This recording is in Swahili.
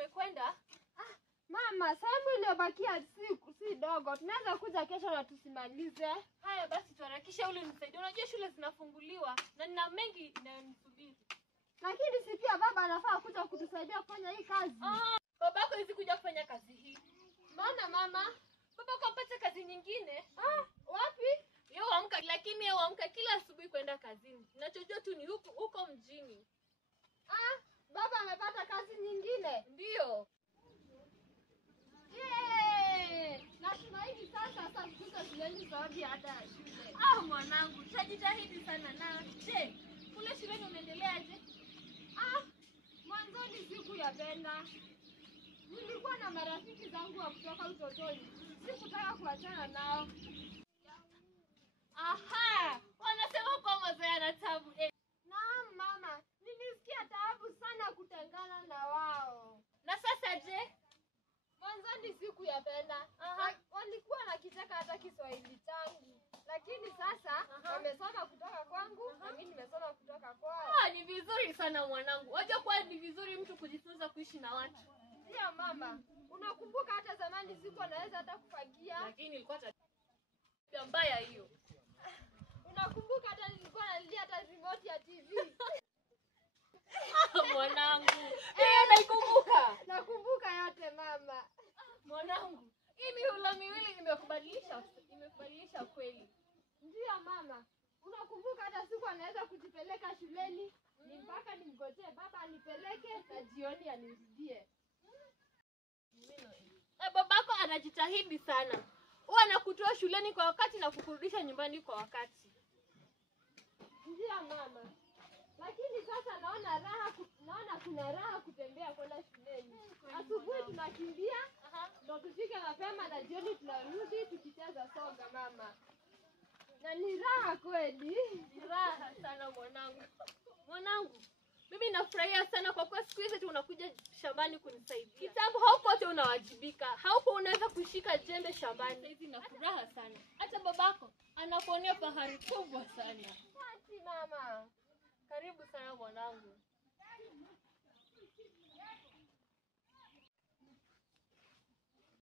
umekwenda? Mama, sehemu iliyobakia si dogo. Tunaweza kuja kesho na tusimalize. Haya basi tuharakishe ule nisaidie. Unajua shule zinafunguliwa na nina mengi inayonisubiri. Lakini si pia baba anafaa kuja kutusaidia kufanya hii kazi. Babako hizi kuja kufanya kazi hii. Maana mama, Babako apate kazi nyingine. wapi? Yeye huamka, lakini yeye huamka kila asubuhi kwenda kazini. Ninachojua tu ni huko mjini. Baba amepata kazi nyingine. Ndio. Natumaini sasa mtoto shuleni zawadi hata shule. Mwanangu, tutajitahidi sana na. Je, kule shuleni unaendeleaje? Mwanzoni sikuyapenda. Nilikuwa na marafiki zangu wa kutoka utotoni. Sikutaka kuachana nao. Wanasema kwa mazoea na tabu. Naam mama, nilisikia taabu sana kutengana na wao. Na sasa je? Mwanzoni sikuyapenda. Walikuwa nakitaka hata Kiswahili changu. Lakini sasa wamesoma kutoka kwangu na mimi nimesoma kutoka kwao. Ni vizuri sana mwanangu. Wajua kwa ni vizuri mtu kujifunza kuishi na watu. Ndio mama. Unakumbuka hata zamani sikuwa naweza hata kufagia. Lakini ilikuwa tabia mbaya hiyo. Unakumbuka hata nilikuwa nalilia hata remote ya TV. Mwanangu. Naikumbuka. Nakumbuka yote mama. Mwanangu, hii mihula miwili imekubadilisha kweli. Ndio mama. Unakumbuka hata sikuwa naweza kujipeleka shuleni. Ni mpaka nimgojee baba anipeleke na jioni anirudie. Babako anajitahidi sana. Huwa anakutoa shuleni kwa wakati na kukurudisha nyumbani kwa wakati. Ndio mama. Lakini sasa naona kuna raha kutembea kwenda shuleni. Asubuhi tunakimbia, ndio tufike mapema na jioni tunarudi tukicheza soga mama. Na ni raha kweli. Ni raha sana mwanangu. Mwanangu, mimi nafurahia sana kwa kuwa siku hizi tu unakuja shambani kunisaidia. Kitambo haukote unawajibika. Hauko unaweza kushika jembe shambani. Hizi na furaha sana. Hata babako anakuonea fahari kubwa sana. Asante mama. Karibu sana mwanangu.